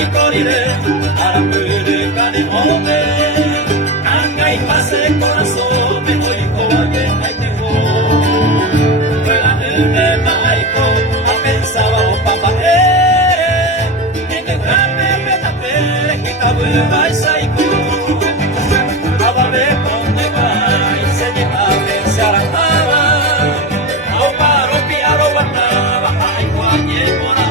Aiko dire, arapere kane ome, anga y pase corazón, me oigo a que hay que go. Ruega el Aiko, a pensaba o papá en el grame me tapé, que cabueva y Aiko. Ababe ponte guay, se lleva a pensar a nada, ao paro piaro guardaba, Aiko a llevar a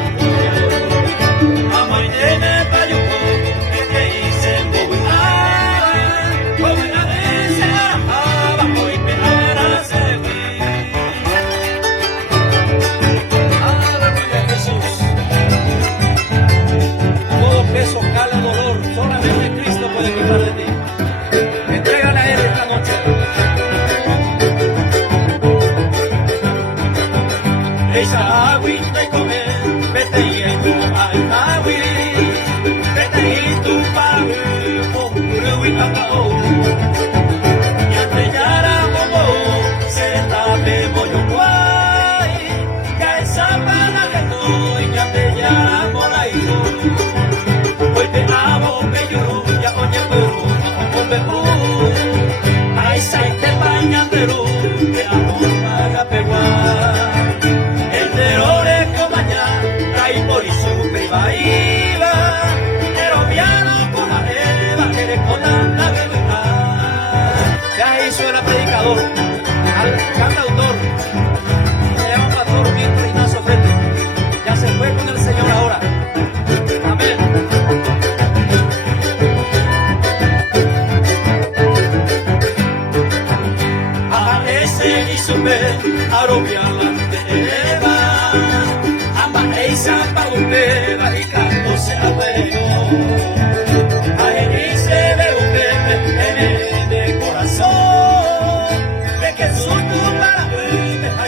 esa agüita y comer, vete y tu agüi, vete y tu pagu, puru y papao. Y estrellara como se tape bollo guay, ya esa pana que no, y ya te llamo la hijo. Hoy te amo, que yo, ya oye, pero, ay, sai te baña, pero, te amo, para peguar. Por su prima iba, pero piano con la Eva, que le colan la bebida. Ya hizo el predicador, al cantautor, se llama pastor Víctor Ignacio Frente. Ya se fue con el Señor ahora. Amén. A ese y su vez, arobia la Eva. Samba umbeba y canto se abuelo. A él se ve un bebé de corazón, de que su tumba la vuelve a